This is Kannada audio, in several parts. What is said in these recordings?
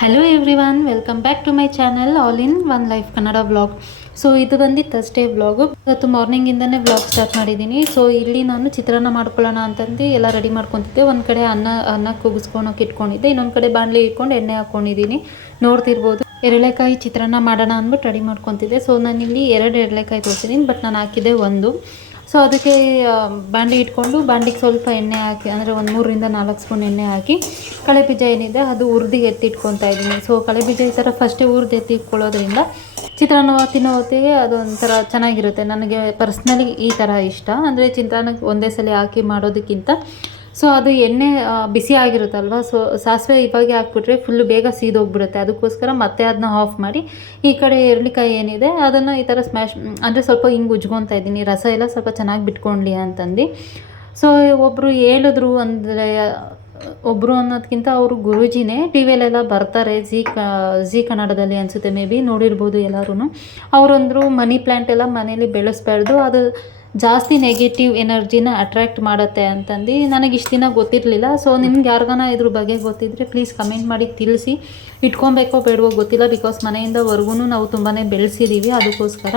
Hello everyone, welcome back to my channel all in one life Kannada vlog. So ಇದು ಬಂದು ಥರ್ಸ್ಡೇ ವ್ಲಾಗು. ಇವತ್ತು ಮಾರ್ನಿಂಗಿಂದನೇ ವ್ಲಾಗ್ ಸ್ಟಾರ್ಟ್ ಮಾಡಿದ್ದೀನಿ. ಸೊ ಇಲ್ಲಿ ನಾನು ಚಿತ್ರಾನ್ನ ಮಾಡ್ಕೊಳ್ಳೋಣ ಅಂತಂದು ಎಲ್ಲ ರೆಡಿ ಮಾಡ್ಕೊತಿದ್ದೆ. ಒಂದು ಕಡೆ ಅನ್ನ ಕೂಗಿಸ್ಕೊಳಕ್ಕೆ ಇಟ್ಕೊಂಡಿದ್ದೆ, ಇನ್ನೊಂದು ಕಡೆ ಬಾಣಲಿ ಇಟ್ಕೊಂಡು ಎಣ್ಣೆ ಹಾಕ್ಕೊಂಡಿದ್ದೀನಿ. ನೋಡ್ತಿರ್ಬೋದು, ಎರಳೆಕಾಯಿ ಚಿತ್ರಾನ್ನ ಮಾಡೋಣ ಅಂದ್ಬಿಟ್ಟು ರೆಡಿ ಮಾಡ್ಕೊತಿದ್ದೆ. ಸೊ ನಾನಿಲ್ಲಿ 2 ಎರಳೆಕಾಯಿ ತೋರಿಸಿದ್ದೀನಿ, ಬಟ್ ನಾನು ಹಾಕಿದ್ದೆ 1. ಸೊ ಅದಕ್ಕೆ ಬಾಂಡಿ ಇಟ್ಕೊಂಡು ಬಾಂಡಿಗೆ ಸ್ವಲ್ಪ ಎಣ್ಣೆ ಹಾಕಿ, ಅಂದರೆ ಒಂದು 3-4 ಸ್ಪೂನ್ ಎಣ್ಣೆ ಹಾಕಿ ಕಳೆ ಬೀಜ ಏನಿದೆ ಅದು ಹುರಿದು ಎತ್ತಿಟ್ಕೊತಾ ಇದ್ದೀನಿ. ಸೊ ಕಳೆ ಬೀಜ ಈ ಥರ ಫಸ್ಟೇ ಹುರಿದು ಎತ್ತಿಟ್ಕೊಳ್ಳೋದ್ರಿಂದ ಚಿತ್ರಾನ್ನ ತಿನ್ನೋ ಹೊತ್ತಿಗೆ ಅದೊಂಥರ ಚೆನ್ನಾಗಿರುತ್ತೆ. ನನಗೆ ಪರ್ಸ್ನಲಿ ಈ ಥರ ಇಷ್ಟ. ಅಂದರೆ ಚಿತ್ರಾನ್ನಕ್ಕೆ ಒಂದೇ ಸಲ ಹಾಕಿ ಮಾಡೋದಕ್ಕಿಂತ ಸೊ ಅದು ಎಣ್ಣೆ ಬಿಸಿ ಆಗಿರುತ್ತಲ್ವ, ಸೊ ಸಾಸಿವೆ ಇವಾಗೆ ಹಾಕ್ಬಿಟ್ರೆ ಫುಲ್ಲು ಬೇಗ ಸೀದೋಗ್ಬಿಡುತ್ತೆ. ಅದಕ್ಕೋಸ್ಕರ ಮತ್ತೆ ಅದನ್ನ ಆಫ್ ಮಾಡಿ ಈ ಕಡೆ ಎರಳಿಕಾಯಿ ಏನಿದೆ ಅದನ್ನು ಈ ಥರ ಸ್ಮ್ಯಾಶ್, ಅಂದರೆ ಸ್ವಲ್ಪ ಹಿಂಗೆ ಉಜ್ಕೊತಾ ಇದ್ದೀನಿ, ರಸ ಎಲ್ಲ ಸ್ವಲ್ಪ ಚೆನ್ನಾಗಿ ಬಿಟ್ಕೊಳ್ಳಿ ಅಂತಂದು. ಸೊ ಒಬ್ಬರು ಹೇಳಿದ್ರು, ಅಂದರೆ ಒಬ್ಬರು ಅನ್ನೋದಕ್ಕಿಂತ ಅವರು ಗುರೂಜಿನೇ ಟಿ ವಿಯಲ್ಲೆಲ್ಲ ಬರ್ತಾರೆ, ಜಿ ಕನ್ನಡದಲ್ಲಿ ಅನಿಸುತ್ತೆ, ಮೇ ಬಿ ನೋಡಿರ್ಬೋದು ಎಲ್ಲರೂ. ಅವರಂದರು ಮನಿ ಪ್ಲ್ಯಾಂಟ್ ಎಲ್ಲ ಮನೇಲಿ ಬೆಳೆಸ್ಬಾರ್ದು, ಅದು ಜಾಸ್ತಿ ನೆಗೆಟಿವ್ ಎನರ್ಜಿನ ಅಟ್ರ್ಯಾಕ್ಟ್ ಮಾಡುತ್ತೆ ಅಂತಂದು. ನನಗೆ ಇಷ್ಟು ದಿನ ಗೊತ್ತಿರಲಿಲ್ಲ. ಸೊ ನಿಮ್ಗೆ ಯಾರಿಗಾನ ಇದ್ರ ಬಗ್ಗೆ ಗೊತ್ತಿದ್ದರೆ ಪ್ಲೀಸ್ ಕಮೆಂಟ್ ಮಾಡಿ ತಿಳಿಸಿ. ಇಟ್ಕೊಬೇಕೋ ಬೇಡವೋ ಗೊತ್ತಿಲ್ಲ, ಬಿಕಾಸ್ ಮನೆಯಿಂದ ಹೊರ್ಗೂ ನಾವು ತುಂಬಾ ಬೆಳೆಸಿದ್ದೀವಿ, ಅದಕ್ಕೋಸ್ಕರ.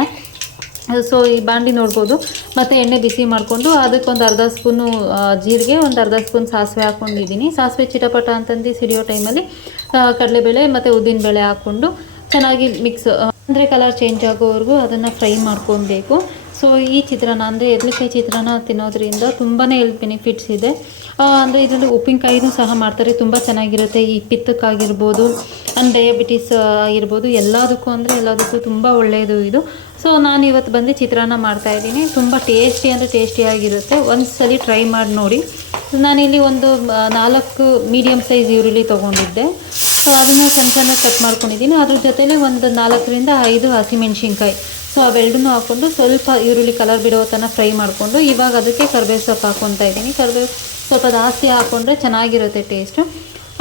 ಸೊ ಈ ಬಾಂಡಿ ನೋಡ್ಬೋದು, ಮತ್ತು ಎಣ್ಣೆ ಬಿಸಿ ಮಾಡಿಕೊಂಡು ಅದಕ್ಕೊಂದು ಅರ್ಧ ಸ್ಪೂನು ಜೀರಿಗೆ, ಒಂದು ಅರ್ಧ ಸ್ಪೂನ್ ಸಾಸಿವೆ ಹಾಕ್ಕೊಂಡಿದ್ದೀನಿ. ಸಾಸಿವೆ ಚಿಟಪಟ ಅಂತಂದು ಸಿಡಿಯೋ ಟೈಮಲ್ಲಿ ಕಡಲೆಬೇಳೆ ಮತ್ತು ಉದ್ದಿನಬೇಳೆ ಹಾಕ್ಕೊಂಡು ಚೆನ್ನಾಗಿ ಮಿಕ್ಸ್, ಅಂದರೆ ಕಲರ್ ಚೇಂಜ್ ಆಗೋವರೆಗೂ ಅದನ್ನು ಫ್ರೈ ಮಾಡ್ಕೊಬೇಕು. ಸೊ ಈ ಚಿತ್ರಾನ್ನ, ಅಂದರೆ ಎರಳೆಕಾಯಿ ಚಿತ್ರಾನ್ನ ತಿನ್ನೋದ್ರಿಂದ ತುಂಬಾ ಹೆಲ್ತ್ ಬೆನಿಫಿಟ್ಸ್ ಇದೆ. ಅಂದರೆ ಇದರಲ್ಲಿ ಉಪ್ಪಿನಕಾಯಿನೂ ಸಹ ಮಾಡ್ತಾರೆ, ತುಂಬ ಚೆನ್ನಾಗಿರುತ್ತೆ. ಈ ಪಿತ್ತಕ್ಕಾಗಿರ್ಬೋದು, ಆ್ಯಂಡ್ ಡಯಾಬಿಟೀಸ್ ಆಗಿರ್ಬೋದು, ಎಲ್ಲದಕ್ಕೂ ತುಂಬ ಒಳ್ಳೆಯದು ಇದು. ಸೊ ನಾನು ಇವತ್ತು ಬಂದು ಚಿತ್ರಾನ್ನ ಮಾಡ್ತಾಯಿದ್ದೀನಿ. ತುಂಬ ಟೇಸ್ಟಿಯಾಗಿರುತ್ತೆ. ಒಂದು ಸಲ ಟ್ರೈ ಮಾಡಿ ನೋಡಿ. ನಾನಿಲ್ಲಿ ಒಂದು 4 ಮೀಡಿಯಮ್ ಸೈಜ್ ಈರುಳ್ಳಿ ತೊಗೊಂಡಿದ್ದೆ, ಅದನ್ನು ಸಣ್ಣ ಕಟ್ ಮಾಡ್ಕೊಂಡಿದ್ದೀನಿ. ಅದ್ರ ಜೊತೆಲೇ ಒಂದು 4-5 ಹಸಿಮೆಣ್ಸಿನ್ಕಾಯಿ. ಸೊ ಅವೆರಡನ್ನೂ ಹಾಕ್ಕೊಂಡು ಸ್ವಲ್ಪ ಈರುಳ್ಳಿ ಕಲರ್ ಬಿಡೋ ತನಕ ಫ್ರೈ ಮಾಡಿಕೊಂಡು ಇವಾಗ ಅದಕ್ಕೆ ಕರಿಬೇವು ಸೊಪ್ಪು ಹಾಕ್ಕೊತಾ ಇದ್ದೀನಿ. ಕರಿಬೇವು ಸ್ವಲ್ಪ ಜಾಸ್ತಿ ಹಾಕ್ಕೊಂಡ್ರೆ ಚೆನ್ನಾಗಿರುತ್ತೆ ಟೇಸ್ಟು.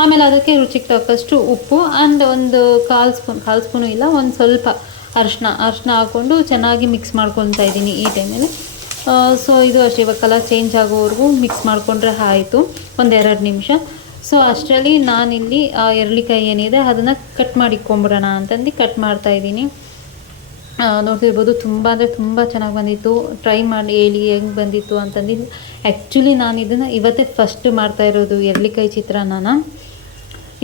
ಆಮೇಲೆ ಅದಕ್ಕೆ ರುಚಿಗೆ ತಕ್ಕಷ್ಟು ಉಪ್ಪು ಆ್ಯಂಡ್ ಒಂದು ಕಾಲು ಸ್ಪೂನು ಇಲ್ಲ, ಒಂದು ಸ್ವಲ್ಪ ಅರಿಶಿನ ಹಾಕ್ಕೊಂಡು ಚೆನ್ನಾಗಿ ಮಿಕ್ಸ್ ಮಾಡ್ಕೊತಾ ಇದ್ದೀನಿ ಈ ಟೈಮಲ್ಲಿ. ಸೊ ಇದು ಅಷ್ಟೇ, ಇವಾಗ ಕಲರ್ ಚೇಂಜ್ ಆಗೋವರೆಗೂ ಮಿಕ್ಸ್ ಮಾಡಿಕೊಂಡ್ರೆ ಆಯಿತು, 1-2 ನಿಮಿಷ. ಸೊ ಅಷ್ಟರಲ್ಲಿ ನಾನಿಲ್ಲಿ ಎರಳೆಕಾಯಿ ಏನಿದೆ ಅದನ್ನು ಕಟ್ ಮಾಡಿಕೊಂಬಿಡೋಣ ಅಂತಂದು ಕಟ್ ಮಾಡ್ತಾಯಿದ್ದೀನಿ. ನೋಡ್ತಿರ್ಬೋದು, ತುಂಬ ಅಂದರೆ ತುಂಬ ಚೆನ್ನಾಗಿ ಬಂದಿತ್ತು. ಟ್ರೈ ಮಾಡಿ ಹೇಳಿ ಹೆಂಗೆ ಬಂದಿತ್ತು ಅಂತಂದು. ಆ್ಯಕ್ಚುಲಿ ನಾನು ಇದನ್ನು ಇವತ್ತೇ ಫಸ್ಟ್ ಮಾಡ್ತಾಯಿರೋದು, ಎರಳೆಕಾಯಿ ಚಿತ್ರಾನ್ನ.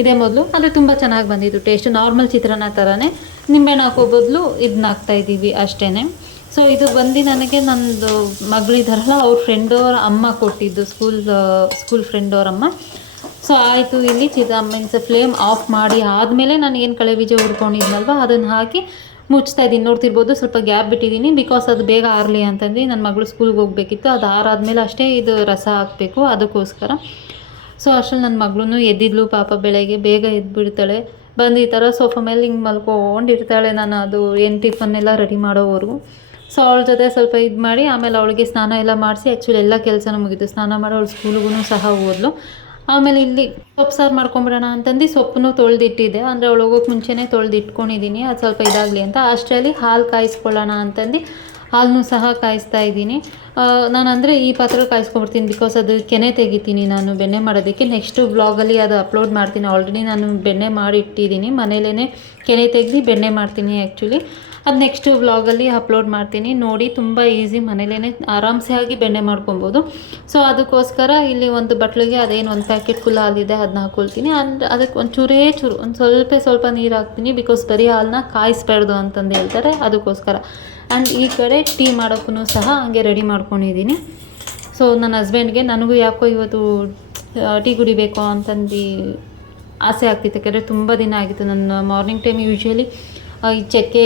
ಇದೇ ಮೊದಲು, ಆದರೆ ತುಂಬ ಚೆನ್ನಾಗಿ ಬಂದಿತ್ತು ಟೇಸ್ಟು. ನಾರ್ಮಲ್ ಚಿತ್ರಾನ್ನ ಥರನೇ ನಿಂಬೆಹಣ್ಣು ಹಾಕೋ ಬದಲು ಇದನ್ನ ಹಾಕ್ತಾಯಿದ್ದೀವಿ ಅಷ್ಟೇ. ಸೊ ಇದು ಬಂದು ನನಗೆ ನನ್ನದು ಮಗಳಿದಾರಲ್ಲ, ಅವ್ರ ಫ್ರೆಂಡವ್ರ ಅಮ್ಮ ಕೊಟ್ಟಿದ್ದು, ಸ್ಕೂಲ್ ಫ್ರೆಂಡವ್ರ ಅಮ್ಮ. ಸೊ ಆಯಿತು, ಇಲ್ಲಿ ಮೀನ್ಸ್ ಫ್ಲೇಮ್ ಆಫ್ ಮಾಡಿ ಆದಮೇಲೆ ನಾನು ಏನು ಕಳೆ ಬೀಜ ಹುರ್ಕೊಂಡಿದ್ನಲ್ವ ಅದನ್ನು ಹಾಕಿ ಮುಚ್ತಾ ಇದ್ದೀನಿ. ನೋಡ್ತಿರ್ಬೋದು, ಸ್ವಲ್ಪ ಗ್ಯಾಪ್ ಬಿಟ್ಟಿದ್ದೀನಿ, ಬಿಕಾಸ್ ಅದು ಬೇಗ ಆರಲಿ ಅಂತಂದು. ನನ್ನ ಮಗಳು ಸ್ಕೂಲ್ಗೆ ಹೋಗಬೇಕಿತ್ತು, ಅದು ಆರಾದಮೇಲೆ ಅಷ್ಟೇ ಇದು ರಸ ಹಾಕಬೇಕು, ಅದಕ್ಕೋಸ್ಕರ. ಸೊ ಅಷ್ಟರಲ್ಲಿ ನನ್ನ ಮಗಳೂ ಎದ್ದಿದ್ಲು ಪಾಪ, ಬೆಳಗ್ಗೆ ಬೇಗ ಎದ್ದುಬಿಡ್ತಾಳೆ. ಬಂದು ಈ ಥರ ಸೋಫಾ ಮೇಲೆ ಹಿಂಗೆ ಮಲ್ಕೊಂಡಿರ್ತಾಳೆ, ನಾನು ಅದು ಏನು ಟಿಫನ್ನೆಲ್ಲ ರೆಡಿ ಮಾಡೋವರೆಗೂ. ಸೊ ಅವಳ ಜೊತೆ ಸ್ವಲ್ಪ ಇದು ಮಾಡಿ ಆಮೇಲೆ ಅವಳಿಗೆ ಸ್ನಾನ ಎಲ್ಲ ಮಾಡಿಸಿ, ಆ್ಯಕ್ಚುಲಿ ಎಲ್ಲ ಕೆಲಸನೂ ಮುಗಿತು. ಸ್ನಾನ ಮಾಡಿ ಅವಳು ಸ್ಕೂಲ್ಗೂ ಸಹ ಹೋದ್ಲು. ಆಮೇಲೆ ಇಲ್ಲಿ ಸೊಪ್ಪು ಸಾರು ಮಾಡ್ಕೊಂಬಿಡೋಣ ಅಂತಂದು ಸೊಪ್ಪನ್ನು ತೊಳೆದಿಟ್ಟಿದ್ದೆ, ಅಂದರೆ ಅವಳು ಹೋಗೋಕೆ ಮುಂಚೆನೇ ತೊಳೆದಿಟ್ಕೊಂಡಿದ್ದೀನಿ, ಅದು ಸ್ವಲ್ಪ ಇದಾಗಲಿ ಅಂತ. ಅಷ್ಟರಲ್ಲಿ ಹಾಲು ಕಾಯಿಸ್ಕೊಳ್ಳೋಣ ಅಂತಂದು ಹಾಲನ್ನು ಸಹ ಕಾಯಿಸ್ತಾ ಇದ್ದೀನಿ. ನಾನು ಅಂದರೆ ಈ ಪಾತ್ರೆ ಕಾಯಿಸ್ಕೊಬಿಡ್ತೀನಿ, ಬಿಕಾಸ್ ಅದು ಕೆನೆ ತೆಗಿತೀನಿ ನಾನು ಬೆಣ್ಣೆ ಮಾಡೋದಕ್ಕೆ. ನೆಕ್ಸ್ಟ್ ವ್ಲಾಗಲ್ಲಿ ಅದು ಅಪ್ಲೋಡ್ ಮಾಡ್ತೀನಿ. ಆಲ್ರೆಡಿ ನಾನು ಬೆಣ್ಣೆ ಮಾಡಿ ಇಟ್ಟಿದ್ದೀನಿ, ಮನೇಲೇ ಕೆನೆ ತೆಗೆದು ಬೆಣ್ಣೆ ಮಾಡ್ತೀನಿ ಆ್ಯಕ್ಚುಲಿ. ಅದು ನೆಕ್ಸ್ಟ್ ವ್ಲಾಗಲ್ಲಿ ಅಪ್ಲೋಡ್ ಮಾಡ್ತೀನಿ ನೋಡಿ. ತುಂಬ ಈಸಿ, ಮನೇಲೇ ಆರಾಮ್ಸೆ ಆಗಿ ಬೆಣ್ಣೆ ಮಾಡ್ಕೊಬೋದು. ಸೊ ಅದಕ್ಕೋಸ್ಕರ ಇಲ್ಲಿ ಒಂದು ಬಟ್ಲಿಗೆ ಅದೇನು ಒಂದು ಪ್ಯಾಕೆಟ್ ಫುಲ್ ಹಾಲಿದೆ ಅದನ್ನ ಹಾಕ್ಕೊಳ್ತೀನಿ. ಆ್ಯಂಡ್ ಅದಕ್ಕೆ ಒಂದು ಸ್ವಲ್ಪ ನೀರು ಹಾಕ್ತೀನಿ, ಬಿಕಾಸ್ ಬರೀ ಹಾಲನ್ನ ಕಾಯಿಸ್ಬಾರ್ದು ಅಂತಂದು ಹೇಳ್ತಾರೆ, ಅದಕ್ಕೋಸ್ಕರ. ಆ್ಯಂಡ್ ಈ ಕಡೆ ಟೀ ಮಾಡೋಕ್ಕೂ ಸಹ ಹಂಗೆ ರೆಡಿ ಮಾಡ್ಕೊಂಡಿದ್ದೀನಿ. ಸೊ ನನ್ನ ಹಸ್ಬೆಂಡ್ಗೆ, ನನಗೂ ಯಾಕೋ ಇವತ್ತು ಟೀ ಕುಡಿಬೇಕು ಅಂತಂದು ಆಸೆ ಆಗ್ತಿತ್ತು. ಯಾಕೆಂದರೆ ತುಂಬ ದಿನ ಆಗಿತ್ತು. ನನ್ನ ಮಾರ್ನಿಂಗ್ ಟೈಮ್ ಯೂಶ್ವಲಿ ಈ ಚಕ್ಕೆ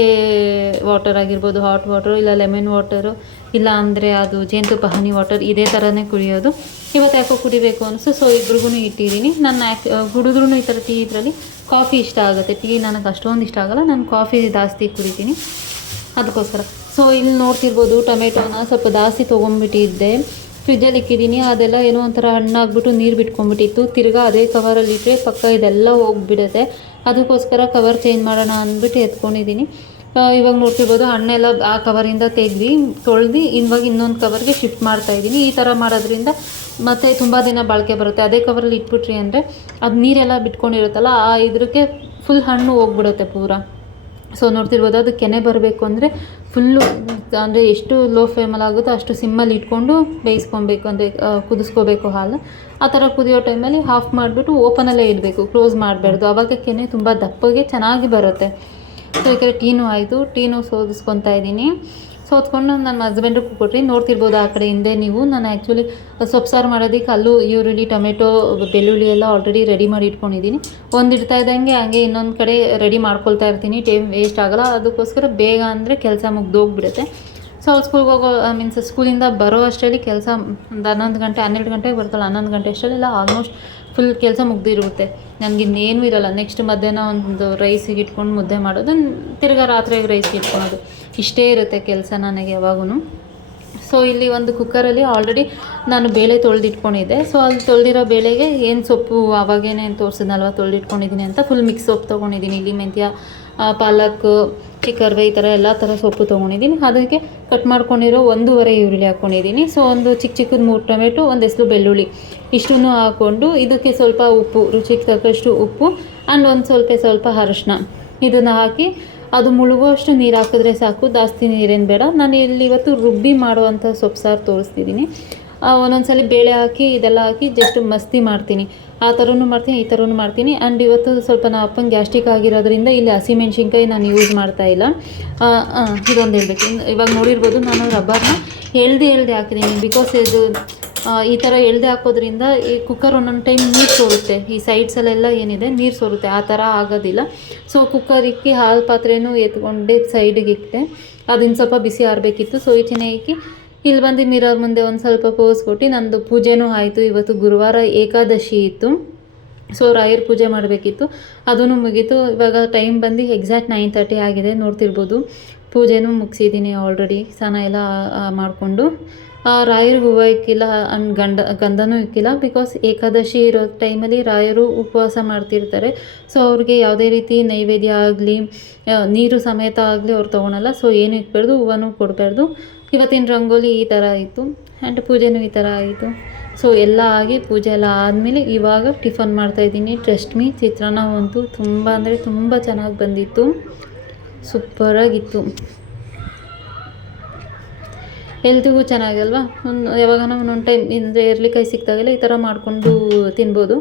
ವಾಟರ್ ಆಗಿರ್ಬೋದು, ಹಾಟ್ ವಾಟರು, ಇಲ್ಲ ಲೆಮನ್ ವಾಟರು, ಇಲ್ಲ ಅಂದರೆ ಅದು ಜೇನುತುಪ್ಪ ಹನಿ ವಾಟರ್, ಇದೇ ಥರನೇ ಕುಡಿಯೋದು. ಇವತ್ತು ಯಾಕೋ ಕುಡಿಬೇಕು ಅನಿಸು. ಸೊ ಇಬ್ರಿಗೂ ಇಟ್ಟಿದ್ದೀನಿ. ನಾನು ಕುಡಿದ್ರೂ ಈ ಥರ ಟೀ ಇದರಲ್ಲಿ ಕಾಫಿ ಇಷ್ಟ ಆಗುತ್ತೆ. ಟೀ ನನಗೆ ಅಷ್ಟೊಂದು ಇಷ್ಟ ಆಗೋಲ್ಲ, ನಾನು ಕಾಫಿ ಜಾಸ್ತಿ ಕುಡಿತೀನಿ, ಅದಕ್ಕೋಸ್ಕರ. ಸೊ ಇಲ್ಲಿ ನೋಡ್ತಿರ್ಬೋದು, ಟೊಮೆಟೊನ ಸ್ವಲ್ಪ ಜಾಸ್ತಿ ತೊಗೊಂಡ್ಬಿಟ್ಟಿದ್ದೆ, ಫ್ರಿಜ್ಜಲ್ಲಿ ಇಕ್ಕಿದ್ದೀನಿ. ಅದೆಲ್ಲ ಏನೋ ಒಂಥರ ಹಣ್ಣಾಗ್ಬಿಟ್ಟು ನೀರು ಬಿಟ್ಕೊಂಡ್ಬಿಟ್ಟಿತ್ತು. ತಿರ್ಗಾ ಅದೇ ಕವರಲ್ಲಿ ಇಟ್ಟರೆ ಪಕ್ಕ ಇದೆಲ್ಲ ಹೋಗಿಬಿಡುತ್ತೆ, ಅದಕ್ಕೋಸ್ಕರ ಕವರ್ ಚೇಂಜ್ ಮಾಡೋಣ ಅಂದ್ಬಿಟ್ಟು ಎತ್ಕೊಂಡಿದ್ದೀನಿ. ಇವಾಗ ನೋಡ್ತಿರ್ಬೋದು, ಹಣ್ಣೆಲ್ಲ ಆ ಕವರಿಂದ ತೊಳೆದು ಇವಾಗ ಇನ್ನೊಂದು ಕವರ್ಗೆ ಶಿಫ್ಟ್ ಮಾಡ್ತಾಯಿದ್ದೀನಿ. ಈ ಥರ ಮಾಡೋದ್ರಿಂದ ಮತ್ತು ತುಂಬ ದಿನ ಬಾಳಿಕೆ ಬರುತ್ತೆ. ಅದೇ ಕವರಲ್ಲಿ ಇಟ್ಬಿಟ್ರಿ ಅಂದರೆ ಅದು ನೀರೆಲ್ಲ ಬಿಟ್ಕೊಂಡಿರುತ್ತಲ್ಲ, ಇದಕ್ಕೆ ಫುಲ್ ಹಣ್ಣು ಹೋಗ್ಬಿಡುತ್ತೆ ಪೂರ. ಸೊ ನೋಡ್ತಿರ್ಬೋದು, ಅದು ಕೆನೆ ಬರಬೇಕು ಅಂದರೆ ಫುಲ್ಲು ಅಂದರೆ ಎಷ್ಟು ಲೋ ಫ್ಲೇಮಲ್ಲಿ ಆಗುತ್ತೋ ಅಷ್ಟು ಸಿಮ್ಮಲ್ಲಿ ಇಟ್ಕೊಂಡು ಬೇಯಿಸ್ಕೊಬೇಕು, ಅಂದರೆ ಕುದಿಸ್ಕೋಬೇಕು ಹಾಲು. ಆ ಥರ ಕುದಿಯೋ ಟೈಮಲ್ಲಿ ಆಫ್ ಮಾಡಿಬಿಟ್ಟು ಓಪನಲ್ಲೇ ಇಡಬೇಕು, ಕ್ಲೋಸ್ ಮಾಡಬಾರ್ದು. ಆವಾಗ ಕೆನೆ ತುಂಬ ದಪ್ಪಗೆ ಚೆನ್ನಾಗಿ ಬರುತ್ತೆ. ಸೊ ಈ ಕಡೆ ಟೀನು ಆಯಿತು, ಟೀನು ಸೋದಿಸ್ಕೊತಾ ಇದ್ದೀನಿ. ಸೋತ್ಕೊಂಡು ನನ್ನ ಹಸ್ಬೆಂಡ್ರಿಗೂ ಕೊಟ್ರಿ. ನೋಡ್ತಿರ್ಬೋದು ಆ ಕಡೆ ಹಿಂದೆ ನೀವು, ನಾನು ಆ್ಯಕ್ಚುಲಿ ಸೊಪ್ಪು ಸಾರು ಮಾಡೋದಕ್ಕೆ ಅಲ್ಲೂ ಈರುಳ್ಳಿ, ಟೊಮೆಟೊ, ಬೆಳ್ಳುಳ್ಳಿ ಎಲ್ಲ ಆಲ್ರೆಡಿ ರೆಡಿ ಮಾಡಿ ಇಟ್ಕೊಂಡಿದ್ದೀನಿ. ಒಂದು ಇಡ್ತಾ ಇದ್ದಂಗೆ ಹಂಗೆ ಇನ್ನೊಂದು ಕಡೆ ರೆಡಿ ಮಾಡ್ಕೊಳ್ತಾ ಇರ್ತೀನಿ, ಟೈಮ್ ವೇಸ್ಟ್ ಆಗೋಲ್ಲ. ಅದಕ್ಕೋಸ್ಕರ ಬೇಗ ಅಂದರೆ ಕೆಲಸ ಮುಗ್ದೋಗ್ಬಿಡುತ್ತೆ. ಸೊ ಅವ್ರು ಸ್ಕೂಲ್ಗೆ ಹೋಗೋ ಸ್ಕೂಲಿಂದ ಬರೋ ಅಷ್ಟರಲ್ಲಿ ಕೆಲಸ ಒಂದು 11 ಗಂಟೆ 12 ಗಂಟೆಗೆ ಬರ್ತಾಳೆ. 11 ಗಂಟೆ ಅಷ್ಟರಲ್ಲೆಲ್ಲ ಆಲ್ಮೋಸ್ಟ್ ಫುಲ್ ಕೆಲಸ ಮುಗ್ದಿರುತ್ತೆ. ನನಗಿನ್ನೇನೂ ಇರೋಲ್ಲ. ನೆಕ್ಸ್ಟ್ ಮಧ್ಯಾಹ್ನ ಒಂದು ರೈಸಿಗೆ ಇಟ್ಕೊಂಡು ಮುದ್ದೆ ಮಾಡೋದು, ತಿರ್ಗಾ ರಾತ್ರಿಗೆ ರೈಸ್ಗೆ ಇಟ್ಕೊಳೋದು, ಇಷ್ಟೇ ಇರುತ್ತೆ ಕೆಲಸ ನನಗೆ ಯಾವಾಗೂ. ಸೊ ಇಲ್ಲಿ ಒಂದು ಕುಕ್ಕರಲ್ಲಿ ಆಲ್ರೆಡಿ ನಾನು ಬೇಳೆ ತೊಳೆದಿಟ್ಕೊಂಡಿದ್ದೆ. ಸೊ ಅಲ್ಲಿ ತೊಳೆದಿರೋ ಬೇಳೆಗೆ ಏನು ಸೊಪ್ಪು ಆವಾಗೇನೆ ತೋರಿಸಿದ್ನಲ್ವ ತೊಳೆದಿಟ್ಕೊಂಡಿದ್ದೀನಿ ಅಂತ, ಫುಲ್ ಮಿಕ್ಸ್ ಸೊಪ್ಪು ತೊಗೊಂಡಿದ್ದೀನಿ. ಇಲ್ಲಿ ಮೆಂತ್ಯ, ಪಾಲಕ್, ಚಿಕ್ಕರ್ವೆ, ಈ ಥರ ಎಲ್ಲ ಥರ ಸೊಪ್ಪು ತೊಗೊಂಡಿದ್ದೀನಿ. ಅದಕ್ಕೆ ಕಟ್ ಮಾಡ್ಕೊಂಡಿರೋ 1.5 ಈರುಳ್ಳಿ ಹಾಕ್ಕೊಂಡಿದ್ದೀನಿ. ಸೊ ಒಂದು ಚಿಕ್ಕದು 3 ಟೊಮೆಟೊ, ಒಂದು ಹೆಸರು ಬೆಳ್ಳುಳ್ಳಿ, ಇಷ್ಟನ್ನು ಹಾಕ್ಕೊಂಡು ಇದಕ್ಕೆ ಸ್ವಲ್ಪ ಉಪ್ಪು, ರುಚಿಗೆ ತಕ್ಕಷ್ಟು ಉಪ್ಪು ಆ್ಯಂಡ್ ಒಂದು ಸ್ವಲ್ಪ ಅರಶಿನ ಇದನ್ನು ಹಾಕಿ ಅದು ಮುಳುಗುವಷ್ಟು ನೀರು ಹಾಕಿದ್ರೆ ಸಾಕು, ಜಾಸ್ತಿ ನೀರೇನು ಬೇಡ. ನಾನು ಇಲ್ಲಿ ಇವತ್ತು ರುಬ್ಬಿ ಮಾಡುವಂಥ ಸೊಪ್ಪು ಸಾರು ತೋರಿಸ್ತಿದ್ದೀನಿ. ಒಂದೊಂದ್ಸಲಿ ಬೇಳೆ ಹಾಕಿ ಇದೆಲ್ಲ ಹಾಕಿ ಜಸ್ಟ್ ಮಸ್ತಿ ಮಾಡ್ತೀನಿ. ಆ ಥರನೂ ಮಾಡ್ತೀನಿ, ಈ ಥರನೂ ಮಾಡ್ತೀನಿ. ಆ್ಯಂಡ್ ಇವತ್ತು ಸ್ವಲ್ಪ ನಮ್ಮ ಅಪ್ಪಂಗೆ ಗ್ಯಾಸ್ಟ್ರಿಕ್ ಆಗಿರೋದ್ರಿಂದ ಇಲ್ಲಿ ಹಸಿಮೆಣ್ಸಿನ್ಕಾಯಿ ನಾನು ಯೂಸ್ ಮಾಡ್ತಾಯಿಲ್ಲ. ಇದೊಂದು ಹೇಳ್ಬೇಕು. ಇವಾಗ ನೋಡಿರ್ಬೋದು, ನಾನು ರಬ್ಬರ್ನ ಎಳ್ದು ಹಾಕಿದ್ದೀನಿ. ಬಿಕಾಸ್ ಇದು ಈ ಥರ ಎಳ್ದೆ ಹಾಕೋದ್ರಿಂದ ಈ ಕುಕ್ಕರ್ ಒಂದೊಂದು ಟೈಮ್ ನೀರು ಸೋರುತ್ತೆ, ಈ ಸೈಡ್ಸಲ್ಲೆಲ್ಲ ಏನಿದೆ ನೀರು ಸೋರುತ್ತೆ, ಆ ಥರ ಆಗೋದಿಲ್ಲ. ಸೊ ಕುಕ್ಕರ್ ಇಕ್ಕಿ ಹಾಲು ಪಾತ್ರೆನೂ ಎತ್ಕೊಂಡೆ ಸೈಡಿಗೆ ಇಟ್ಟೆ. ಅದನ್ನು ಸ್ವಲ್ಪ ಬಿಸಿ ಆರಬೇಕಿತ್ತು. ಸೊ ಈಚೆನೇ ಇಕ್ಕಿ ಇಲ್ಲಿ ಬಂದು ಮಿರರ್ ಮುಂದೆ ಒಂದು ಸ್ವಲ್ಪ ಪೋಸ್ ಕೊಟ್ಟು ನಂದು ಪೂಜೆನೂ ಆಯಿತು. ಇವತ್ತು ಗುರುವಾರ ಏಕಾದಶಿ ಇತ್ತು. ಸೊ ರಾಯರ ಪೂಜೆ ಮಾಡಬೇಕಿತ್ತು, ಅದೂ ಮುಗೀತು. ಇವಾಗ ಟೈಮ್ ಬಂದು ಎಕ್ಸಾಕ್ಟ್ 9:30 ಆಗಿದೆ. ನೋಡ್ತಿರ್ಬೋದು, ಪೂಜೆನೂ ಮುಗಿಸಿದ್ದೀನಿ ಆಲ್ರೆಡಿ. ಸ್ನಾನ ಎಲ್ಲ ಮಾಡಿಕೊಂಡು ರಾಯರಿಗೆ ಹೂವು ಇಕ್ಕಿಲ್ಲ ಆ್ಯಂಡ್ ಗಂಧನೂ ಇಕ್ಕಿಲ್ಲ. ಬಿಕಾಸ್ ಏಕಾದಶಿ ಇರೋ ಟೈಮಲ್ಲಿ ರಾಯರು ಉಪವಾಸ ಮಾಡ್ತಿರ್ತಾರೆ. ಸೊ ಅವ್ರಿಗೆ ಯಾವುದೇ ರೀತಿ ನೈವೇದ್ಯ ಆಗಲಿ ನೀರು ಸಮೇತ ಆಗಲಿ ಅವ್ರು ತೊಗೊಳಲ್ಲ. ಸೊ ಏನು ಇಕ್ಬಾರ್ದು, ಹೂವನೂ ಕೊಡಬಾರ್ದು. ಇವತ್ತಿನ ರಂಗೋಲಿ ಈ ಥರ ಆಯಿತು ಆ್ಯಂಡ್ ಪೂಜೆನೂ ಈ ಥರ ಆಯಿತು. ಸೊ ಎಲ್ಲ ಆಗಿ ಪೂಜೆ ಎಲ್ಲ ಆದಮೇಲೆ ಇವಾಗ ಟಿಫನ್ ಮಾಡ್ತಾಯಿದ್ದೀನಿ. ಟ್ರಸ್ಟ್ ಮೀ, ಚಿತ್ರಾನ್ನ ಅಂತೂ ತುಂಬ ಅಂದರೆ ತುಂಬ ಚೆನ್ನಾಗಿ ಬಂದಿತ್ತು, ಸೂಪರಾಗಿತ್ತು. ಹೆಲ್ತಿಗೂ ಚೆನ್ನಾಗಲ್ವಾ. ಯಾವಾಗ ಒಂದೊಂದು ಟೈಮ್ ಅಂದರೆ ಎರ್ಲಿಕಾಯಿ ಸಿಕ್ತಾಗೆಲ್ಲ ಈ ಥರ ಮಾಡಿಕೊಂಡು ತಿನ್ಬೋದು,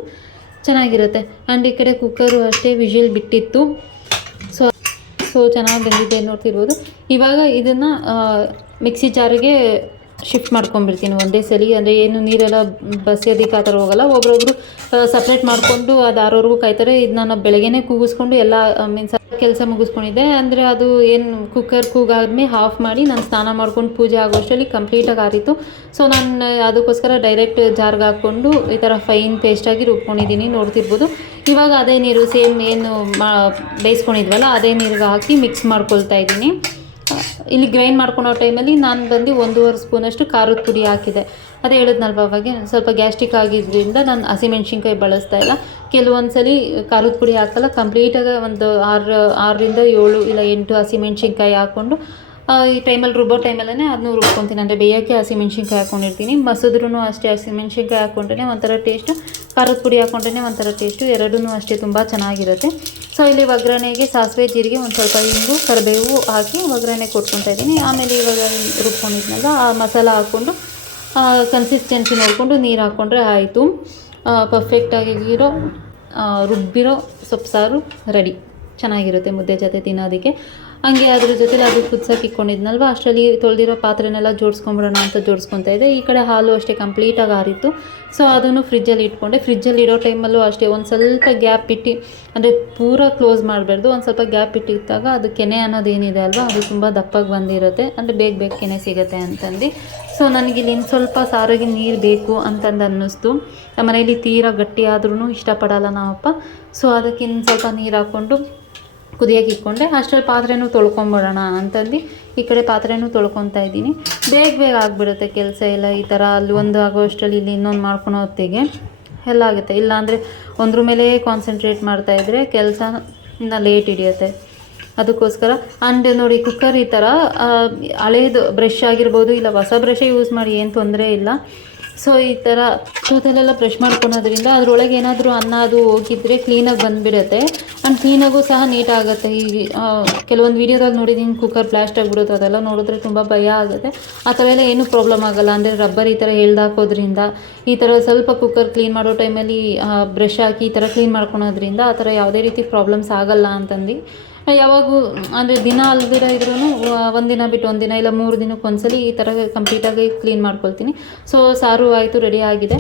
ಚೆನ್ನಾಗಿರುತ್ತೆ. ಆ್ಯಂಡ್ ಈ ಕಡೆ ಕುಕ್ಕರು ಅಷ್ಟೇ ವಿಜಿಲ್ ಬಿಟ್ಟಿತ್ತು. ಸೊ ಚೆನ್ನಾಗಿ ಬಂದಿದೆ ನೋಡ್ತಿರ್ಬೋದು. ಇವಾಗ ಇದನ್ನು ಮಿಕ್ಸಿ ಜಾರಿಗೆ ಶಿಫ್ಟ್ ಮಾಡ್ಕೊಂಬಿಡ್ತೀನಿ ಒಂದೇ ಸಲ. ಅಂದರೆ ಏನು ನೀರೆಲ್ಲ ಬಸಿಯೋದಕ್ಕೆ ಆ ಥರ ಹೋಗೋಲ್ಲ. ಒಬ್ರೊಬ್ರು ಸಪ್ರೇಟ್ ಮಾಡಿಕೊಂಡು ಅದು ಆರೋರ್ಗೂ ಕಾಯ್ತಾರೆ. ಇದು ನಾನು ಬೆಳಗ್ಗೆನೇ ಕೂಗಿಸ್ಕೊಂಡು ಎಲ್ಲ ಮೀನ್ಸ್ ಕೆಲಸ ಮುಗಿಸ್ಕೊಂಡಿದ್ದೆ. ಅಂದರೆ ಅದು ಏನು ಕುಕ್ಕರ್ ಕೂಗಾದ್ಮೇಲೆ ಆಫ್ ಮಾಡಿ ನಾನು ಸ್ನಾನ ಮಾಡ್ಕೊಂಡು ಪೂಜೆ ಆಗೋಷ್ಟರಲ್ಲಿ ಕಂಪ್ಲೀಟಾಗಿ ಆರಿತು. ಸೊ ನಾನು ಅದಕ್ಕೋಸ್ಕರ ಡೈರೆಕ್ಟ್ ಜಾರ್ಗೆ ಹಾಕ್ಕೊಂಡು ಈ ಥರ ಫೈನ್ ಪೇಸ್ಟಾಗಿ ರುಬ್ಕೊಂಡಿದ್ದೀನಿ, ನೋಡ್ತಿರ್ಬೋದು. ಇವಾಗ ಅದೇ ನೀರು ಸೇಮ್ ಏನು ಬೇಯಿಸ್ಕೊಂಡಿದ್ವಲ್ಲ ಅದೇ ನೀರಿಗೆ ಹಾಕಿ ಮಿಕ್ಸ್ ಮಾಡ್ಕೊಳ್ತಾ ಇದ್ದೀನಿ. ಇಲ್ಲಿ ಗ್ರೈಂಡ್ ಮಾಡ್ಕೊಳೋ ಟೈಮಲ್ಲಿ ನಾನು ಬಂದು 1.5 ಸ್ಪೂನಷ್ಟು ಖಾರದ ಪುಡಿ ಹಾಕಿದೆ. ಅದೇ ಹೇಳಿದ್ನಲ್ವ ಅವಾಗೆ, ಸ್ವಲ್ಪ ಗ್ಯಾಸ್ಟ್ರಿಕ್ ಆಗಿದ್ದರಿಂದ ನಾನು ಹಸಿಮೆಣ್ಸಿನ್ಕಾಯಿ ಬಳಸ್ತಾ ಇಲ್ಲ. ಕೆಲವೊಂದು ಸಲ ಖಾರದ ಪುಡಿ ಹಾಕಲ್ಲ, ಕಂಪ್ಲೀಟಾಗಿ ಒಂದು 6ರಿಂದ 7 ಇಲ್ಲ 8 ಹಸಿಮೆಣ್ಸಿನ್ಕಾಯಿ ಹಾಕ್ಕೊಂಡು ಈ ಟೈಮಲ್ಲಿ ರುಬ್ಬೋ ಟೈಮಲ್ಲೇ ಅದನ್ನು ರುಬ್ಕೊತೀನಿ. ಅಂದರೆ ಬೇಯೋಕ್ಕೆ ಹಸಿಮೆಣ್ಸಿನ್ಕಾಯಿ ಹಾಕ್ಕೊಂಡಿರ್ತೀನಿ. ಮಸದ್ರೂ ಅಷ್ಟೇ ಹಸಿಮೆಣ್ಸಿನ್ಕಾಯಿ ಹಾಕ್ಕೊಂಡ್ರೆ ಒಂಥರ ಟೇಸ್ಟು, ಖಾರದ ಪುಡಿ ಹಾಕ್ಕೊಂಡ್ರೆ ಒಂಥರ ಟೇಸ್ಟು, ಎರಡೂ ಅಷ್ಟೇ ತುಂಬ ಚೆನ್ನಾಗಿರುತ್ತೆ. ಸೊ ಇಲ್ಲಿ ಒಗ್ಗರಣೆಗೆ ಸಾಸಿವೆ, ಜೀರಿಗೆ, ಒಂದು ಸ್ವಲ್ಪ ಇಂಗು, ಕರಿಬೇವು ಹಾಕಿ ಒಗ್ಗರಣೆ ಕೊಟ್ಕೊತಾ ಇದ್ದೀನಿ. ಆಮೇಲೆ ಇವಾಗ ರುಬ್ಕೊಂಡಿದ್ನಲ್ಲ ಆ ಮಸಾಲ ಹಾಕ್ಕೊಂಡು ಕನ್ಸಿಸ್ಟೆನ್ಸಿ ನೋಡಿಕೊಂಡು ನೀರು ಹಾಕ್ಕೊಂಡ್ರೆ ಆಯಿತು. ಪರ್ಫೆಕ್ಟಾಗಿರೋ ರುಬ್ಬಿರೋ ಸೊಪ್ಪು ಸಾರು ರೆಡಿ, ಚೆನ್ನಾಗಿರುತ್ತೆ ಮುದ್ದೆ ಜೊತೆ ತಿನ್ನೋದಕ್ಕೆ. ಹಂಗೆ ಅದ್ರ ಜೊತೆಲಿ ಅದು ಕುದ್ಸಕ್ಕೆ ಇಟ್ಕೊಂಡಿದ್ನಲ್ವ, ಅಷ್ಟರಲ್ಲಿ ತೊಳೆದಿರೋ ಪಾತ್ರೆನೆಲ್ಲ ಜೋಡಿಸ್ಕೊಂಬಿಡೋಣ ಅಂತ ಜೋಡಿಸ್ಕೊತಾ ಇದ್ದೆ. ಈ ಕಡೆ ಹಾಲು ಅಷ್ಟೇ ಕಂಪ್ಲೀಟಾಗಿ ಆರಿತ್ತು. ಸೊ ಅದನ್ನು ಫ್ರಿಜ್ಜಲ್ಲಿ ಇಟ್ಕೊಂಡೆ. ಫ್ರಿಜ್ಜಲ್ಲಿ ಇಡೋ ಟೈಮಲ್ಲೂ ಅಷ್ಟೇ ಒಂದು ಸ್ವಲ್ಪ ಗ್ಯಾಪ್ ಇಟ್ಟು, ಅಂದರೆ ಪೂರ ಕ್ಲೋಸ್ ಮಾಡಬಾರ್ದು, ಒಂದು ಸ್ವಲ್ಪ ಗ್ಯಾಪ್ ಇಟ್ಟಿದ್ದಾಗ ಅದು ಕೆನೆ ಅನ್ನೋದೇನಿದೆ ಅಲ್ವಾ, ಅದು ತುಂಬ ದಪ್ಪಾಗಿ ಬಂದಿರುತ್ತೆ. ಅಂದರೆ ಬೇಗ ಕೆನೆ ಸಿಗುತ್ತೆ ಅಂತಂದು. ಸೊ ನನಗಿಲ್ಲಿ ಇನ್ನು ಸ್ವಲ್ಪ ಸಾರಿಗೆ ನೀರು ಬೇಕು ಅಂತಂದು ಅನ್ನಿಸ್ತು. ನಮ್ಮ ಮನೇಲಿ ತೀರಾ ಗಟ್ಟಿ ಆದ್ರೂ ಇಷ್ಟಪಡಲ್ಲ ನಮ್ಮಪ್ಪ. ಸೊ ಅದಕ್ಕೆ ಇನ್ನು ಸ್ವಲ್ಪ ನೀರು ಹಾಕ್ಕೊಂಡು ಕುದಿಯೋಕೆ ಇಟ್ಕೊಂಡೆ. ಅಷ್ಟರಲ್ಲಿ ಪಾತ್ರೆನೂ ತೊಳ್ಕೊಂಬಿಡೋಣ ಅಂತಂದು ಈ ಕಡೆ ಪಾತ್ರೆನೂ ತೊಳ್ಕೊತಾ ಇದ್ದೀನಿ. ಬೇಗ ಆಗಿಬಿಡುತ್ತೆ ಕೆಲಸ ಎಲ್ಲ. ಈ ಥರ ಅಲ್ಲಿ ಒಂದು ಆಗೋ ಅಷ್ಟರಲ್ಲಿ ಇಲ್ಲಿ ಇನ್ನೊಂದು ಮಾಡ್ಕೊಳೋ ಹೊತ್ತಿಗೆ ಎಲ್ಲ ಆಗುತ್ತೆ. ಇಲ್ಲಾಂದರೆ ಒಂದ್ರ ಮೇಲೆ ಕಾನ್ಸಂಟ್ರೇಟ್ ಮಾಡ್ತಾಯಿದ್ರೆ ಕೆಲಸ ಇನ್ನು ಲೇಟ್ ಹಿಡಿಯುತ್ತೆ. ಅದಕ್ಕೋಸ್ಕರ ಆ್ಯಂಡ್ ನೋಡಿ, ಕುಕ್ಕರ್ ಈ ಥರ ಹಳೇದು ಬ್ರಷ್ ಆಗಿರ್ಬೋದು ಇಲ್ಲ ಹೊಸ ಬ್ರಷೇ ಯೂಸ್ ಮಾಡಿ, ಏನು ತೊಂದರೆ ಇಲ್ಲ. ಸೊ ಈ ಥರ ಕೂದಲೆಲ್ಲ ಬ್ರಷ್ ಮಾಡ್ಕೊಳೋದ್ರಿಂದ ಅದರೊಳಗೆ ಏನಾದರೂ ಅನ್ನ ಅದು ಹೋಗಿದ್ರೆ ಕ್ಲೀನಾಗಿ ಬಂದುಬಿಡುತ್ತೆ ಆ್ಯಂಡ್ ಕ್ಲೀನಾಗೂ ಸಹ ನೀಟಾಗುತ್ತೆ. ಈ ಕೆಲವೊಂದು ವೀಡಿಯೋದಾಗ ನೋಡಿದ್ದೀನಿ ಕುಕ್ಕರ್ ಬ್ಲಾಸ್ಟ್ ಆಗಿಬಿಡುತ್ತೆ, ಅದೆಲ್ಲ ನೋಡಿದ್ರೆ ತುಂಬ ಭಯ ಆಗುತ್ತೆ. ಆ ಥರ ಎಲ್ಲ ಏನೂ ಪ್ರಾಬ್ಲಮ್ ಆಗೋಲ್ಲ. ಅಂದರೆ ರಬ್ಬರ್ ಈ ಥರ ಎಳ್ದಾಕೋದ್ರಿಂದ ಈ ಥರ ಸ್ವಲ್ಪ ಕುಕ್ಕರ್ ಕ್ಲೀನ್ ಮಾಡೋ ಟೈಮಲ್ಲಿ ಬ್ರಷ್ ಹಾಕಿ ಈ ಥರ ಕ್ಲೀನ್ ಮಾಡ್ಕೊಳೋದ್ರಿಂದ ಆ ಥರ ಯಾವುದೇ ರೀತಿ ಪ್ರಾಬ್ಲಮ್ಸ್ ಆಗೋಲ್ಲ ಅಂತಂದು ಯಾವಾಗೂ ಅಂದರೆ ದಿನ ಅಲ್ದಿರ ಇದ್ರೂ ಒಂದಿನ ಬಿಟ್ಟು ಒಂದಿನ ಇಲ್ಲ 3 ದಿನಕ್ಕೆ ಒಂದ್ಸಲಿ ಈ ಥರ ಕಂಪ್ಲೀಟಾಗಿ ಕ್ಲೀನ್ ಮಾಡ್ಕೊಳ್ತೀನಿ. ಸೊ ಸಾರು ಆಯಿತು, ರೆಡಿ ಆಗಿದೆ.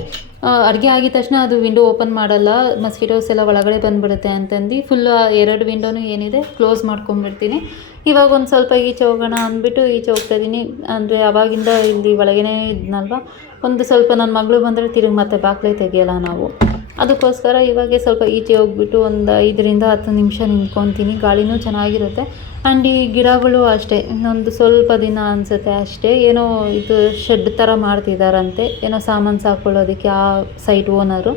ಅಡುಗೆ ಆಗಿದ ತಕ್ಷಣ ಅದು ವಿಂಡೋ ಓಪನ್ ಮಾಡಲ್ಲ, ಮಸ್ಕಿಟೋಸ್ ಎಲ್ಲ ಒಳಗಡೆ ಬಂದುಬಿಡುತ್ತೆ ಅಂತಂದು ಫುಲ್ 2 ವಿಂಡೋನು ಏನಿದೆ ಕ್ಲೋಸ್ ಮಾಡ್ಕೊಂಬಿಡ್ತೀನಿ. ಇವಾಗ ಒಂದು ಸ್ವಲ್ಪ ಈಚೆ ಹೋಗೋಣ ಅಂದ್ಬಿಟ್ಟು ಈಚೆ ಹೋಗ್ತಾಯಿದ್ದೀನಿ. ಅಂದರೆ ಅವಾಗಿಂದ ಇಲ್ಲಿ ಒಳಗೇ ಇದ್ನಲ್ವ, ಒಂದು ಸ್ವಲ್ಪ ನನ್ನ ಮಗಳು ಬಂದರೆ ತಿರುಗಿ ಮತ್ತೆ ಬಾಗಿಲೇ ತೆಗಿಯೋಲ್ಲ ನಾವು. ಅದಕ್ಕೋಸ್ಕರ ಇವಾಗೆ ಸ್ವಲ್ಪ ಈಚೆ ಹೋಗ್ಬಿಟ್ಟು ಒಂದು 5 ರಿಂದ 10 ನಿಮಿಷ ನಿಂತ್ಕೊತೀನಿ. ಗಾಳಿನೂ ಚೆನ್ನಾಗಿರುತ್ತೆ. ಆ್ಯಂಡ್ ಈ ಗಿಡಗಳು ಅಷ್ಟೇ, ಇನ್ನೊಂದು ಸ್ವಲ್ಪ ದಿನ ಅನಿಸುತ್ತೆ ಅಷ್ಟೇ, ಏನೋ ಇದು ಶೆಡ್ ಥರ ಮಾಡ್ತಿದ್ದಾರಂತೆ, ಏನೋ ಸಾಮಾನು ಸಾಕೊಳ್ಳೋದಕ್ಕೆ ಆ ಸೈಟ್ ಓನರು.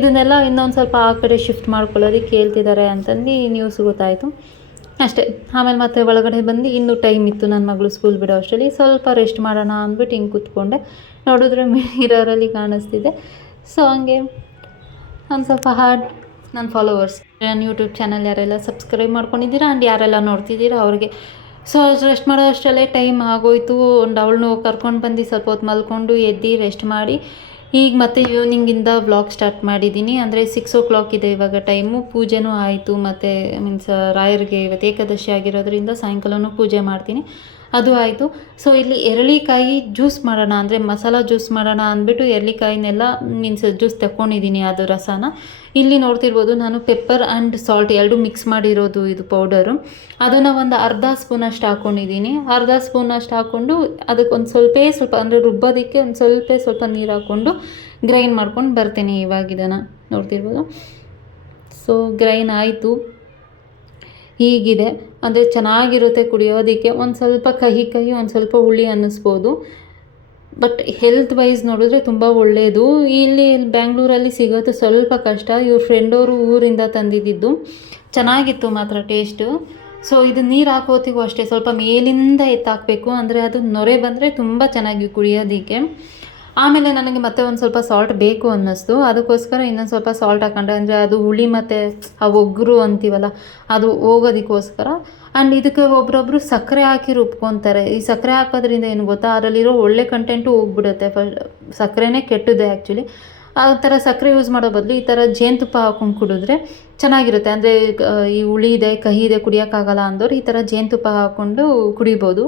ಇದನ್ನೆಲ್ಲ ಇನ್ನೊಂದು ಸ್ವಲ್ಪ ಆ ಕಡೆ ಶಿಫ್ಟ್ ಮಾಡ್ಕೊಳ್ಳೋದಕ್ಕೆ ಹೇಳ್ತಿದ್ದಾರೆ ಅಂತಂದು ನ್ಯೂಸ್ ಗೊತ್ತಾಯಿತು ಅಷ್ಟೇ. ಆಮೇಲೆ ಮತ್ತೆ ಒಳಗಡೆ ಬಂದು ಇನ್ನೂ ಟೈಮ್ ಇತ್ತು ನನ್ನ ಮಗಳು ಸ್ಕೂಲ್ ಬಿಡೋ ಅಷ್ಟರಲ್ಲಿ, ಸ್ವಲ್ಪ ರೆಸ್ಟ್ ಮಾಡೋಣ ಅಂದ್ಬಿಟ್ಟು ಹಿಂಗೆ ಕೂತ್ಕೊಂಡೆ. ನೋಡಿದ್ರೆ ಮಿರರಲ್ಲಿ ಕಾಣಿಸ್ತಿದೆ. ಸೊ ಹಂಗೆ ಒಂದು ಸ್ವಲ್ಪ ನನ್ನ ಫಾಲೋವರ್ಸ್, ನನ್ನ ಯೂಟ್ಯೂಬ್ ಚಾನಲ್ ಯಾರೆಲ್ಲ ಸಬ್ಸ್ಕ್ರೈಬ್ ಮಾಡ್ಕೊಂಡಿದ್ದೀರಾ ಆ್ಯಂಡ್ ಯಾರೆಲ್ಲ ನೋಡ್ತಿದ್ದೀರಾ ಅವ್ರಿಗೆ. ಸೊ ರೆಸ್ಟ್ ಮಾಡೋ ಅಷ್ಟರಲ್ಲೇ ಟೈಮ್ ಆಗೋಯ್ತು. ಅವಳನ್ನು ಕರ್ಕೊಂಡು ಬಂದು ಸ್ವಲ್ಪ ಹೊತ್ತು ಮಲ್ಕೊಂಡು ಎದ್ದು ರೆಸ್ಟ್ ಮಾಡಿ ಈಗ ಮತ್ತೆ ಈವ್ನಿಂಗಿಂದ ವ್ಲಾಗ್ ಸ್ಟಾರ್ಟ್ ಮಾಡಿದ್ದೀನಿ. ಅಂದರೆ 6 o'clock ಇದೆ ಇವಾಗ ಟೈಮು. ಪೂಜೆನೂ ಆಯಿತು, ಮತ್ತು ಮೀನ್ಸ್ ರಾಯರಿಗೆ ಇವತ್ತು ಏಕಾದಶಿ ಆಗಿರೋದ್ರಿಂದ ಸಾಯಂಕಾಲವೂ ಪೂಜೆ ಮಾಡ್ತೀನಿ, ಅದು ಆಯಿತು. ಸೊ ಇಲ್ಲಿ ಎರಳಿಕಾಯಿ ಜ್ಯೂಸ್ ಮಾಡೋಣ, ಅಂದರೆ ಮಸಾಲ ಜ್ಯೂಸ್ ಮಾಡೋಣ ಅಂದ್ಬಿಟ್ಟು ಎರಳಿಕಾಯಿನೆಲ್ಲ ಮೀನ್ಸ್ ಜ್ಯೂಸ್ ತಗೊಂಡಿದ್ದೀನಿ, ಅದು ರಸನ. ಇಲ್ಲಿ ನೋಡ್ತಿರ್ಬೋದು ನಾನು ಪೆಪ್ಪರ್ ಆ್ಯಂಡ್ ಸಾಲ್ಟ್ 2 ಮಿಕ್ಸ್ ಮಾಡಿರೋದು ಇದು ಪೌಡರು. ಅದನ್ನು ಒಂದು ಅರ್ಧ ಸ್ಪೂನಷ್ಟು ಹಾಕ್ಕೊಂಡಿದ್ದೀನಿ. ಅರ್ಧ ಸ್ಪೂನಷ್ಟು ಹಾಕ್ಕೊಂಡು ಅದಕ್ಕೆ ಒಂದು ಸ್ವಲ್ಪ ಅಂದರೆ ರುಬ್ಬೋದಕ್ಕೆ ಒಂದು ಸ್ವಲ್ಪ ನೀರು ಹಾಕ್ಕೊಂಡು ಗ್ರೈಂಡ್ ಮಾಡ್ಕೊಂಡು ಬರ್ತೀನಿ. ಇವಾಗ ಇದನ್ನು ನೋಡ್ತಿರ್ಬೋದು. ಸೊ ಗ್ರೈಂಡ್ ಆಯಿತು, ಹೀಗಿದೆ. ಅಂದರೆ ಚೆನ್ನಾಗಿರುತ್ತೆ ಕುಡಿಯೋದಕ್ಕೆ. ಒಂದು ಸ್ವಲ್ಪ ಕಹಿ ಒಂದು ಸ್ವಲ್ಪ ಹುಳಿ ಅನ್ನಿಸ್ಬೋದು, ಬಟ್ ಹೆಲ್ತ್ ವೈಸ್ ನೋಡಿದ್ರೆ ತುಂಬ ಒಳ್ಳೆಯದು. ಇಲ್ಲಿ ಬ್ಯಾಂಗ್ಳೂರಲ್ಲಿ ಸಿಗೋದು ಸ್ವಲ್ಪ ಕಷ್ಟ. ಇವ್ರ ಫ್ರೆಂಡವರು ಊರಿಂದ ತಂದಿದ್ದು, ಚೆನ್ನಾಗಿತ್ತು ಮಾತ್ರ ಟೇಸ್ಟು. ಸೊ ಇದು ನೀರು ಹಾಕೋತಿಗೂ ಅಷ್ಟೇ ಸ್ವಲ್ಪ ಮೇಲಿಂದ ಎತ್ತಾಕಬೇಕು, ಅಂದರೆ ಅದು ನೊರೆ ಬಂದರೆ ತುಂಬ ಚೆನ್ನಾಗಿ ಕುಡಿಯೋದಕ್ಕೆ. ಆಮೇಲೆ ನನಗೆ ಮತ್ತೆ ಒಂದು ಸ್ವಲ್ಪ ಸಾಲ್ಟ್ ಬೇಕು ಅನ್ನಿಸ್ತು, ಅದಕ್ಕೋಸ್ಕರ ಇನ್ನೊಂದು ಸ್ವಲ್ಪ ಸಾಲ್ಟ್ ಹಾಕೊಂಡೆ. ಅಂದರೆ ಅದು ಹುಳಿ ಮತ್ತು ಆ ಒಗ್ಗರು ಅಂತೀವಲ್ಲ ಅದು ಹೋಗೋದಕ್ಕೋಸ್ಕರ. ಆ್ಯಂಡ್ ಇದಕ್ಕೆ ಒಬ್ಬರೊಬ್ಬರು ಸಕ್ಕರೆ ಹಾಕಿ ರುಬ್ಕೊತಾರೆ. ಈ ಸಕ್ಕರೆ ಹಾಕೋದ್ರಿಂದ ಏನು ಗೊತ್ತಾ, ಅದರಲ್ಲಿರೋ ಒಳ್ಳೆ ಕಂಟೆಂಟು ಹೋಗ್ಬಿಡುತ್ತೆ. ಸಕ್ಕರೆನೇ ಕೆಟ್ಟದೆ ಆ್ಯಕ್ಚುಲಿ. ಆ ಥರ ಸಕ್ಕರೆ ಯೂಸ್ ಮಾಡೋ ಬದಲು ಈ ಥರ ಜೇನುತುಪ್ಪ ಹಾಕ್ಕೊಂಡು ಕುಡಿದ್ರೆ ಚೆನ್ನಾಗಿರುತ್ತೆ. ಅಂದರೆ ಈ ಹುಳಿ ಇದೆ, ಕಹಿ ಇದೆ, ಕುಡಿಯೋಕ್ಕಾಗಲ್ಲ ಅಂದವ್ರು ಈ ಥರ ಜೇನುತುಪ್ಪ ಹಾಕ್ಕೊಂಡು ಕುಡಿಬೋದು.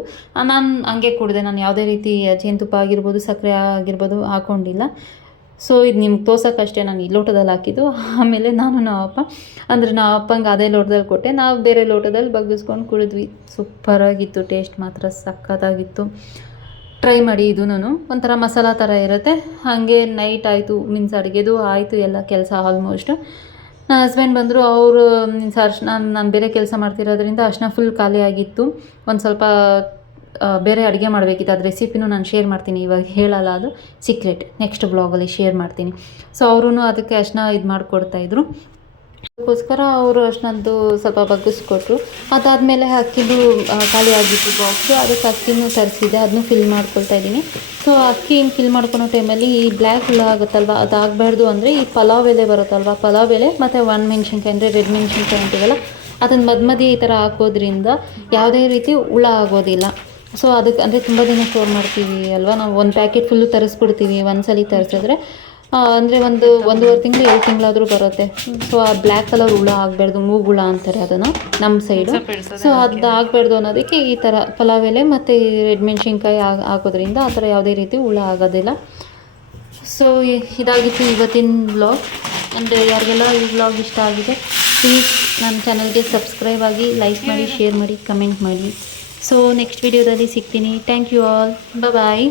ನಾನು ಹಂಗೆ ಕುಡಿದೆ. ನಾನು ಯಾವುದೇ ರೀತಿ ಜೇನುತುಪ್ಪ ಆಗಿರ್ಬೋದು, ಸಕ್ಕರೆ ಆಗಿರ್ಬೋದು ಹಾಕ್ಕೊಂಡಿಲ್ಲ. ಸೊ ಇದು ನಿಮ್ಗೆ ತೋರ್ಸೋಕ್ಕಷ್ಟೇ ನಾನು ಈ ಲೋಟದಲ್ಲಿ ಹಾಕಿದ್ದು. ಆಮೇಲೆ ನಾವಪ್ಪ ಅಂದರೆ ಅಪ್ಪಂಗೆ ಅದೇ ಲೋಟದಲ್ಲಿ ಕೊಟ್ಟೆ, ನಾವು ಬೇರೆ ಲೋಟದಲ್ಲಿ ಬಗ್ಗಿಸ್ಕೊಂಡು ಕುಡಿದ್ವಿ. ಸೂಪರಾಗಿತ್ತು, ಟೇಸ್ಟ್ ಮಾತ್ರ ಸಖತ್ತಾಗಿತ್ತು. ಟ್ರೈ ಮಾಡಿ. ಇದೂ ಒಂಥರ ಮಸಾಲ ಥರ ಇರುತ್ತೆ. ಹಾಗೆ ನೈಟ್ ಆಯಿತು, ಮೀನ್ಸ್ ಅಡುಗೆದು ಆಯಿತು, ಎಲ್ಲ ಕೆಲಸ ಆಲ್ಮೋಸ್ಟು. ನನ್ನ ಹಸ್ಬೆಂಡ್ ಬಂದರು. ಅವರು ಮೀನ್ಸ್ ನಾನು ಬೇರೆ ಕೆಲಸ ಮಾಡ್ತಿರೋದ್ರಿಂದ ಅರ್ಶಿನ ಫುಲ್ ಖಾಲಿ ಆಗಿತ್ತು. ಒಂದು ಸ್ವಲ್ಪ ಬೇರೆ ಅಡುಗೆ ಮಾಡಬೇಕಿತ್ತು. ಅದು ರೆಸಿಪಿನೂ ನಾನು ಶೇರ್ ಮಾಡ್ತೀನಿ, ಇವಾಗ ಹೇಳಲ್ಲ, ಅದು ಸೀಕ್ರೆಟ್, ನೆಕ್ಸ್ಟ್ ಬ್ಲಾಗಲ್ಲಿ ಶೇರ್ ಮಾಡ್ತೀನಿ. ಸೊ ಅವರೂ ಅದಕ್ಕೆ ಅರ್ಶಿನ ಇದು ಮಾಡಿಕೊಡ್ತಾಯಿದ್ರು. ಅದಕ್ಕೋಸ್ಕರ ಅವರು ಅರ್ಶಿನದ್ದು ಸ್ವಲ್ಪ ಬಗ್ಗಿಸ್ಕೊಟ್ರು. ಅದಾದಮೇಲೆ ಅಕ್ಕಿದು ಖಾಲಿ ಆಗಿತ್ತು ಬಾಕ್ಸು, ಅದಕ್ಕೆ ಅಕ್ಕಿನೂ ತರಿಸಿದೆ, ಅದನ್ನೂ ಫಿಲ್ ಮಾಡ್ಕೊಳ್ತಾ ಇದ್ದೀನಿ. ಸೊ ಅಕ್ಕಿ ಹಿಂಗೆ ಫಿಲ್ ಮಾಡ್ಕೊಳೋ ಟೈಮಲ್ಲಿ ಈ ಬ್ಲ್ಯಾಕ್ ಹುಳ ಆಗುತ್ತಲ್ವ, ಅದು ಆಗಬಾರ್ದು ಅಂದರೆ ಈ ಪಲಾವ್ ಎಲೆ ಬರುತ್ತಲ್ವ, ಪಲಾವ್ ಎಲೆ ಮತ್ತು ಒಣಮೆಣ್ಸಿನ್ಕಾಯಿ ಅಂದರೆ ರೆಡ್ ಮೆಣ್ಸಿನ್ಕಾಯಿ ಅಂತೀವಲ್ಲ, ಅದನ್ನು ಮಧ್ಯೆ ಈ ಥರ ಹಾಕೋದ್ರಿಂದ ಯಾವುದೇ ರೀತಿ ಹುಳ ಆಗೋದಿಲ್ಲ. ಸೊ ಅದಕ್ಕೆ ಅಂದರೆ ತುಂಬ ದಿನ ಸ್ಟೋರ್ ಮಾಡ್ತೀವಿ ಅಲ್ವಾ ನಾವು, ಒಂದು ಪ್ಯಾಕೆಟ್ ಫುಲ್ಲು ತರಿಸ್ಬಿಡ್ತೀವಿ ಒಂದ್ಸಲಿ ತರಿಸಿದ್ರೆ. ಅಂದರೆ 1.5 ತಿಂಗಳು 2 ತಿಂಗಳಾದರೂ ಬರುತ್ತೆ. ಸೊ ಆ ಬ್ಲ್ಯಾಕ್ ಕಲರ್ ಹುಳ ಆಗಬಾರ್ದು, ಮೂಗು ಹುಳ ಅಂತಾರೆ ಅದನ್ನು ನಮ್ಮ ಸೈಡು. ಸೊ ಅದು ಆಗಬಾರ್ದು ಅನ್ನೋದಕ್ಕೆ ಈ ಥರ ಪಲಾವ್ ಎಲೆ ಮತ್ತು ರೆಡ್ ಮೆಣ್ಸಿನ್ಕಾಯಿ ಹಾಕೋದ್ರಿಂದ ಆ ಥರ ಯಾವುದೇ ರೀತಿ ಹುಳ ಆಗೋದಿಲ್ಲ. ಸೊ ಇದಾಗಿತ್ತು ಇವತ್ತಿನ ವ್ಲಾಗ್. ಅಂದರೆ ಯಾರಿಗೆಲ್ಲ ಈ ವ್ಲಾಗ್ ಇಷ್ಟ ಆಗಿದೆ ಪ್ಲೀಸ್ ನನ್ನ ಚಾನಲ್ಗೆ ಸಬ್ಸ್ಕ್ರೈಬ್ ಆಗಿ, ಲೈಕ್ ಮಾಡಿ, ಶೇರ್ ಮಾಡಿ, ಕಮೆಂಟ್ ಮಾಡಿ. ಸೊ ನೆಕ್ಸ್ಟ್ ವಿಡಿಯೋದಲ್ಲಿ ಸಿಗ್ತೀನಿ. Thank you all, bye.